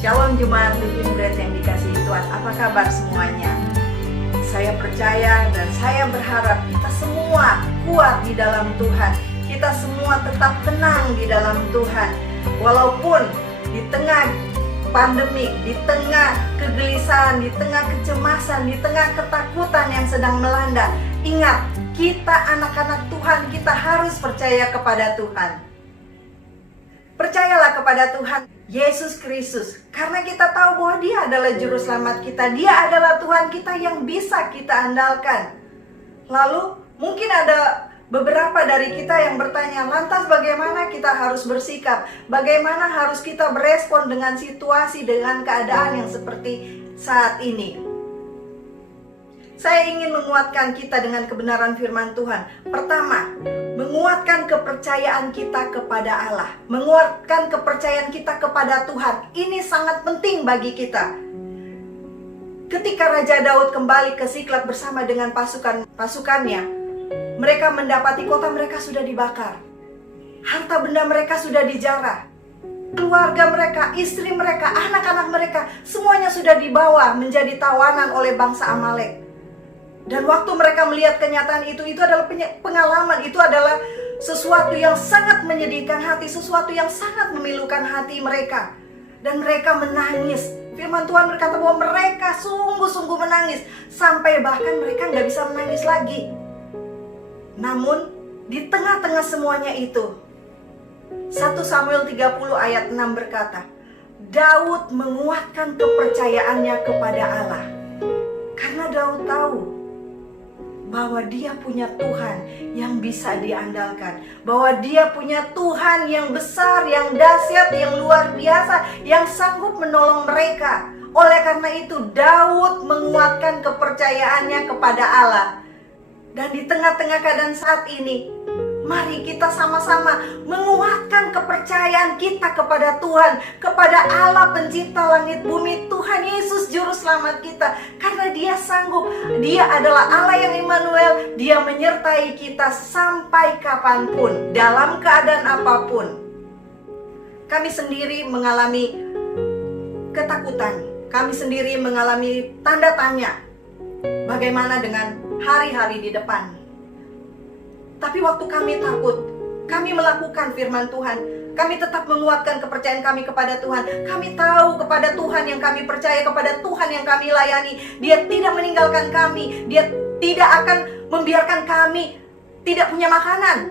Shalom Jemaat Living Bread yang dikasihi Tuhan, apa kabar semuanya? Saya percaya dan saya berharap kita semua kuat di dalam Tuhan. Kita semua tetap tenang di dalam Tuhan. Walaupun di tengah pandemi, di tengah kegelisahan, di tengah kecemasan, di tengah ketakutan yang sedang melanda, ingat, kita anak-anak Tuhan, kita harus percaya kepada Tuhan. Percayalah kepada Tuhan Yesus Kristus, karena kita tahu bahwa Dia adalah Juru Selamat kita. Dia adalah Tuhan kita yang bisa kita andalkan. Lalu mungkin ada beberapa dari kita yang bertanya, lantas bagaimana kita harus bersikap? Bagaimana harus kita berespon dengan situasi, dengan keadaan yang seperti saat ini? Saya ingin menguatkan kita dengan kebenaran firman Tuhan. Pertama, menguatkan kepercayaan kita kepada Allah, menguatkan kepercayaan kita kepada Tuhan. Ini sangat penting bagi kita. Ketika Raja Daud kembali ke Siklag bersama dengan pasukannya, mereka mendapati kota mereka sudah dibakar, harta benda mereka sudah dijarah, keluarga mereka, istri mereka, anak-anak mereka, semuanya sudah dibawa menjadi tawanan oleh bangsa Amalek. Dan waktu mereka melihat kenyataan itu adalah pengalaman, itu adalah sesuatu yang sangat menyedihkan hati, sesuatu yang sangat memilukan hati mereka. Dan mereka menangis. Firman Tuhan berkata bahwa mereka sungguh-sungguh menangis, sampai bahkan mereka nggak bisa menangis lagi. Namun, di tengah-tengah semuanya itu, 1 Samuel 30 ayat 6 berkata, Daud menguatkan kepercayaannya kepada Allah. Karena Daud tahu bahwa dia punya Tuhan yang bisa diandalkan, bahwa dia punya Tuhan yang besar, yang dahsyat, yang luar biasa, yang sanggup menolong mereka. Oleh karena itu Daud menguatkan kepercayaannya kepada Allah. Dan di tengah-tengah keadaan saat ini, mari kita sama-sama menguatkan kepercayaan kita kepada Tuhan, kepada Allah pencipta langit bumi, Tuhan Yesus Juru Selamat kita. Karena Dia sanggup, Dia adalah Allah yang Immanuel, Dia menyertai kita sampai kapanpun, dalam keadaan apapun. Kami sendiri mengalami ketakutan, kami sendiri mengalami tanda tanya, bagaimana dengan hari-hari di depan. Tapi waktu kami takut, kami melakukan firman Tuhan, kami tetap menguatkan kepercayaan kami kepada Tuhan. Kami tahu kepada Tuhan yang kami percaya, kepada Tuhan yang kami layani. Dia tidak meninggalkan kami, Dia tidak akan membiarkan kami tidak punya makanan.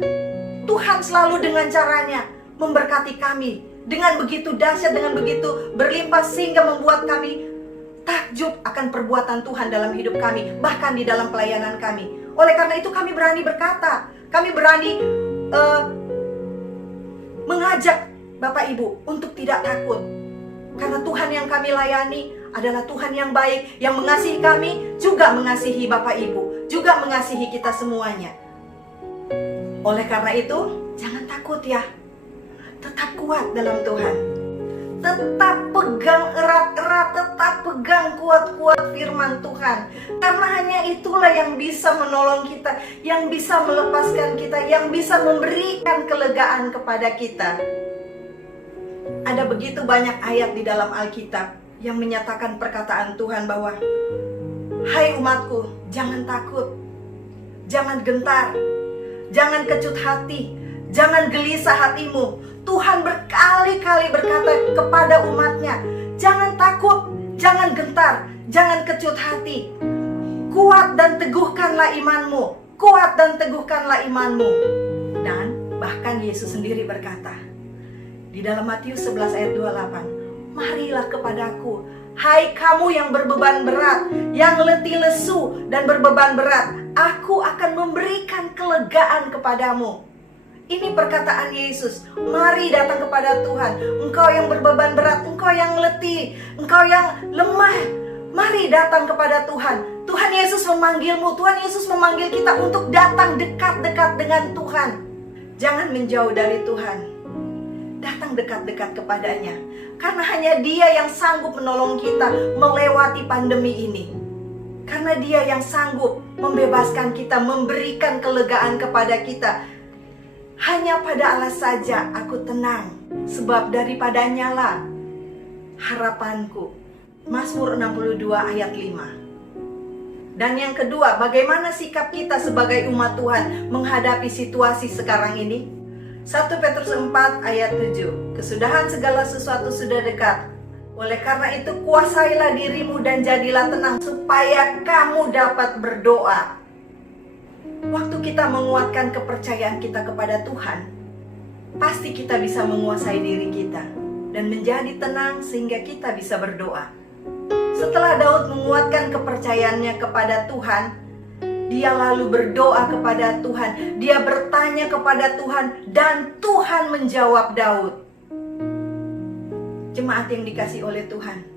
Tuhan selalu dengan caranya memberkati kami dengan begitu dahsyat, dengan begitu berlimpah, sehingga membuat kami takjub akan perbuatan Tuhan dalam hidup kami, bahkan di dalam pelayanan kami. Oleh karena itu kami berani berkata, kami berani mengajak Bapak Ibu untuk tidak takut. Karena Tuhan yang kami layani adalah Tuhan yang baik, yang mengasihi kami, juga mengasihi Bapak Ibu, juga mengasihi kita semuanya. Oleh karena itu, jangan takut ya. Tetap kuat dalam Tuhan. Tetap pegang erat-erat, tetap pegang kuat-kuat firman Tuhan. Karena hanya itulah yang bisa menolong kita, yang bisa melepaskan kita, yang bisa memberikan kelegaan kepada kita. Ada begitu banyak ayat di dalam Alkitab yang menyatakan perkataan Tuhan bahwa, hai umatku, jangan takut, jangan gentar, jangan kecut hati, jangan gelisah hatimu. Tuhan berkali-kali berkata kepada umatnya, jangan takut, jangan gentar, jangan kecut hati. Kuat dan teguhkanlah imanmu, kuat dan teguhkanlah imanmu. Dan bahkan Yesus sendiri berkata di dalam Matius 11 ayat 28, marilah kepadaku, hai kamu yang berbeban berat, yang letih lesu dan berbeban berat, aku akan memberikan kelegaan kepadamu. Ini perkataan Yesus. Mari datang kepada Tuhan. Engkau yang berbeban berat, engkau yang letih, engkau yang lemah. Mari datang kepada Tuhan. Tuhan Yesus memanggilmu. Tuhan Yesus memanggil kita untuk datang dekat-dekat dengan Tuhan. Jangan menjauh dari Tuhan. Datang dekat-dekat kepadanya. Karena hanya Dia yang sanggup menolong kita melewati pandemi ini. Karena Dia yang sanggup membebaskan kita, memberikan kelegaan kepada kita. Hanya pada Allah saja aku tenang, sebab daripadanya lah harapanku. Mazmur 62 ayat 5. Dan yang kedua, bagaimana sikap kita sebagai umat Tuhan menghadapi situasi sekarang ini? 1 Petrus 4 ayat 7. Kesudahan segala sesuatu sudah dekat. Oleh karena itu kuasailah dirimu dan jadilah tenang supaya kamu dapat berdoa. Waktu kita menguatkan kepercayaan kita kepada Tuhan, pasti kita bisa menguasai diri kita dan menjadi tenang sehingga kita bisa berdoa. Setelah Daud menguatkan kepercayaannya kepada Tuhan, dia lalu berdoa kepada Tuhan. Dia bertanya kepada Tuhan dan Tuhan menjawab Daud. Jemaat yang dikasihi oleh Tuhan,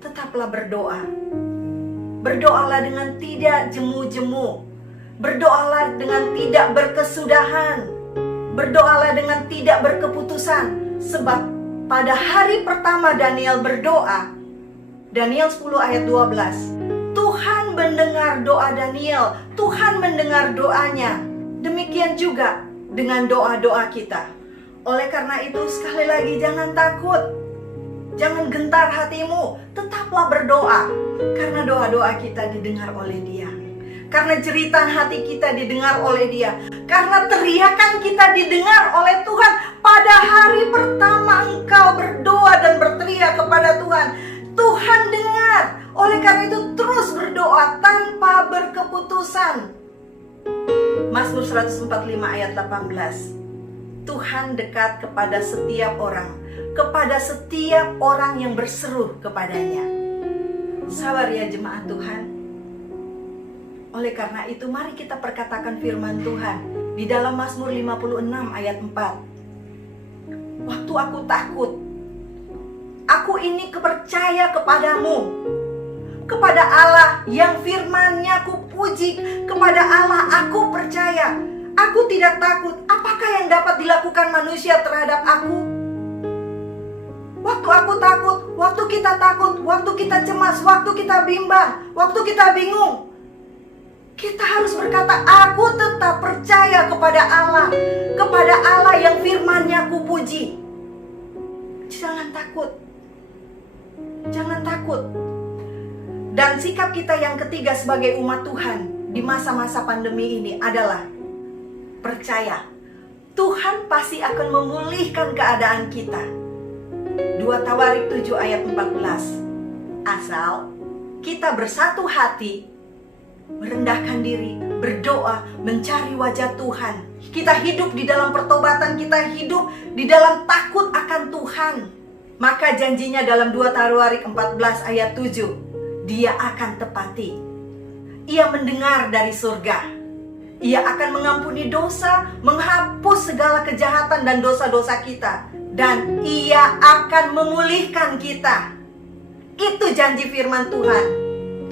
tetaplah berdoa. Berdoalah dengan tidak jemu-jemu. Berdoalah dengan tidak berkesudahan. Berdoalah dengan tidak berkeputusan. Sebab pada hari pertama Daniel berdoa, Daniel 10 ayat 12, Tuhan mendengar doa Daniel. Tuhan mendengar doanya. Demikian juga dengan doa-doa kita. Oleh karena itu sekali lagi jangan takut. Jangan gentar hatimu. Tetaplah berdoa. Karena doa-doa kita didengar oleh Dia. Karena jeritan hati kita didengar oleh Dia. Karena teriakan kita didengar oleh Tuhan. Pada hari pertama engkau berdoa dan berteriak kepada Tuhan, Tuhan dengar. Oleh karena itu terus berdoa tanpa berkeputusan. Mazmur 145 ayat 18. Tuhan dekat kepada setiap orang, kepada setiap orang yang berseru kepadanya. Sabar ya jemaat Tuhan. Oleh karena itu mari kita perkatakan firman Tuhan di dalam Mazmur 56 ayat 4. Waktu aku takut, aku ini percaya kepadamu, kepada Allah yang firman-Nya aku puji, kepada Allah aku percaya. Aku tidak takut. Apakah yang dapat dilakukan manusia terhadap aku? Waktu aku takut, waktu kita takut, waktu kita cemas, waktu kita bimbang, waktu kita bingung, kita harus berkata, aku tetap percaya kepada Allah yang firman-Nya aku puji. Jangan takut. Jangan takut. Dan sikap kita yang ketiga sebagai umat Tuhan di masa-masa pandemi ini adalah percaya. Tuhan pasti akan memulihkan keadaan kita. 2 Tawarik 7 ayat 14. Asal kita bersatu hati, merendahkan diri, berdoa, mencari wajah Tuhan. Kita hidup di dalam pertobatan, kita hidup di dalam takut akan Tuhan. Maka janjinya dalam 2 Tawarik 14 ayat 7, Dia akan tepati. Ia mendengar dari surga. Ia akan mengampuni dosa, menghapus segala kejahatan dan dosa-dosa kita. Dan Ia akan memulihkan kita. Itu janji firman Tuhan.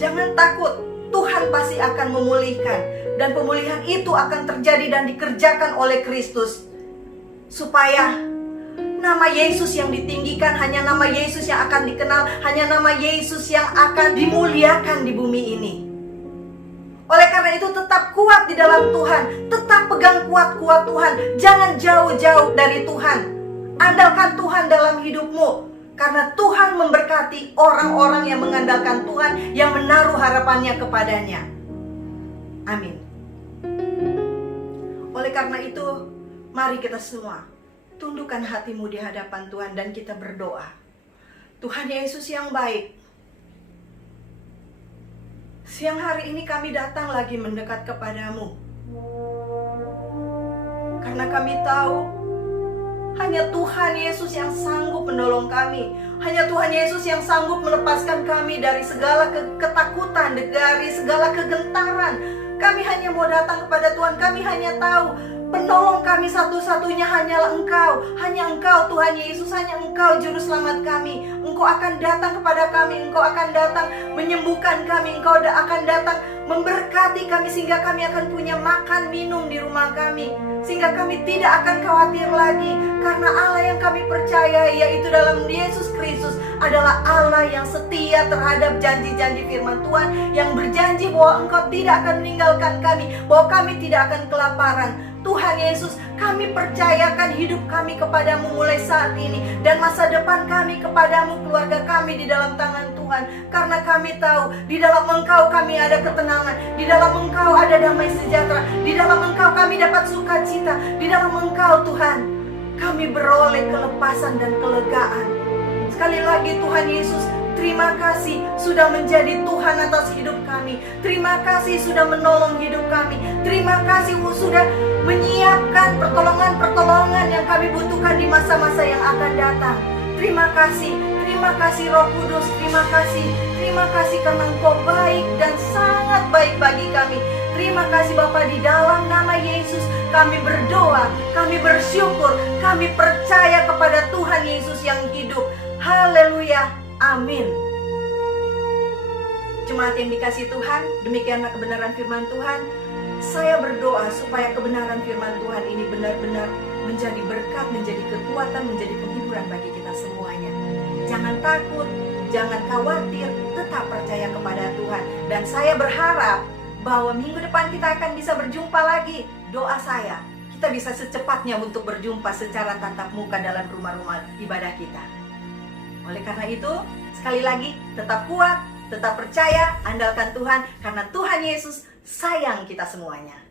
Jangan takut. Tuhan pasti akan memulihkan. Dan pemulihan itu akan terjadi dan dikerjakan oleh Kristus. Supaya nama Yesus yang ditinggikan, hanya nama Yesus yang akan dikenal, hanya nama Yesus yang akan dimuliakan di bumi ini. Oleh karena itu tetap kuat di dalam Tuhan. Tetap pegang kuat-kuat Tuhan. Jangan jauh-jauh dari Tuhan. Andalkan Tuhan dalam hidupmu. Karena Tuhan memberkati orang-orang yang mengandalkan Tuhan, yang menaruh harapannya kepadanya. Amin. Oleh karena itu, mari kita semua tundukkan hatimu di hadapan Tuhan dan kita berdoa. Tuhan Yesus yang baik, siang hari ini kami datang lagi mendekat kepadamu. Karena kami tahu hanya Tuhan Yesus yang sanggup menolong kami. Hanya Tuhan Yesus yang sanggup melepaskan kami dari segala ketakutan, dari segala kegentaran. Kami hanya mau datang kepada Tuhan. Kami hanya tahu Penolong kami satu-satunya hanyalah Engkau. Hanya Engkau Tuhan Yesus, hanya Engkau Juru Selamat kami. Engkau akan datang kepada kami, Engkau akan datang menyembuhkan kami, Engkau akan datang memberkati kami sehingga kami akan punya makan minum di rumah kami. Sehingga kami tidak akan khawatir lagi, karena Allah yang kami percaya, yaitu dalam Yesus Kristus, adalah Allah yang setia terhadap janji-janji firman Tuhan, yang berjanji bahwa Engkau tidak akan meninggalkan kami, bahwa kami tidak akan kelaparan. Tuhan Yesus, kami percayakan hidup kami kepadamu mulai saat ini, dan masa depan kami kepadamu, keluarga kami di dalam tangan Tuhan. Karena kami tahu di dalam Engkau kami ada ketenangan, di dalam Engkau ada damai sejahtera, di dalam Engkau kami dapat sukacita, di dalam Engkau Tuhan kami beroleh kelepasan dan kelegaan. Sekali lagi Tuhan Yesus, terima kasih sudah menjadi Tuhan atas hidup kami. Terima kasih sudah menolong hidup kami. Terima kasih sudah menyiapkan pertolongan-pertolongan yang kami butuhkan di masa-masa yang akan datang. Terima kasih Roh Kudus, terima kasih karena Engkau baik dan sangat baik bagi kami. Terima kasih Bapa, di dalam nama Yesus kami berdoa, kami bersyukur, kami percaya kepada Tuhan Yesus yang hidup. Haleluya, amin. Jemaat yang dikasihi Tuhan, demikianlah kebenaran firman Tuhan. Saya berdoa supaya kebenaran firman Tuhan ini benar-benar menjadi berkat, menjadi kekuatan, menjadi penghiburan bagi kita semuanya. Jangan takut, jangan khawatir, tetap percaya kepada Tuhan. Dan saya berharap bahwa minggu depan kita akan bisa berjumpa lagi. Doa saya, kita bisa secepatnya untuk berjumpa secara tatap muka dalam rumah-rumah ibadah kita. Oleh karena itu, sekali lagi, tetap kuat, tetap percaya, andalkan Tuhan, karena Tuhan Yesus sayang kita semuanya.